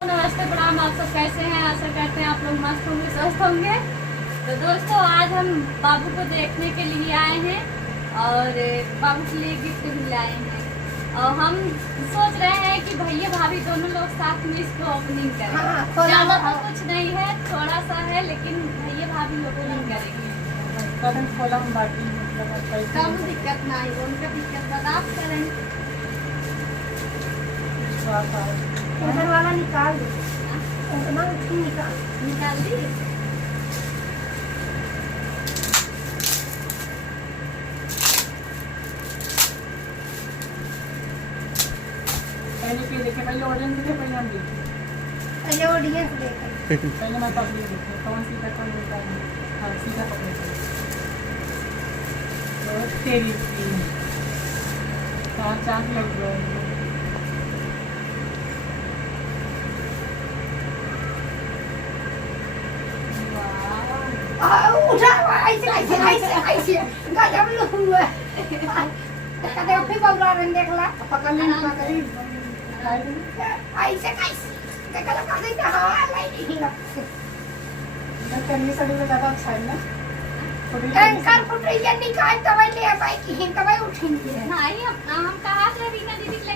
नमस्ते प्रणाम। आप सब कैसे हैं? आशा करते हैं आप लोग मस्त होंगे, स्वस्थ होंगे। तो दोस्तों आज हम बाबू को देखने के लिए आए हैं और बाबू के लिए गिफ्ट भी लाए हैं और हम सोच रहे हैं कि भैया भाभी दोनों लोग साथ में इसको ओपनिंग करें। ज़्यादा तो कुछ नहीं है, थोड़ा सा है, लेकिन भैया भाभी ओपनिंग करेंगे। खोला बाकी कब दिक्कत ना आई, उनका दिक्कत बर्दाश्त करेंगे। उधर वाला निकाल दो, निकाल दी। पहले के देखे, पहले ऑडियंस देखे, पहले हम देखे, पहले ऑडियंस देखा। पहले मैं पब्लिक देखे कौन सी का कौन देता है। हाँ सीधा पकड़े तो तेरी चांस लग गया। उठा ऐसे ऐसे ऐसे ऐसे गजब लोग हुआ कदे फिर बबला रंग देखला पकड़ ली पकड़ी ऐसे कैसे देखला कदे हां नहीं करनी सड़ी में ज़्यादा अच्छा है ना। एंकर फुट रही है निकाल तब ले भाई की तब उठेंगे नहीं, हम कहा थे रीना दीदी के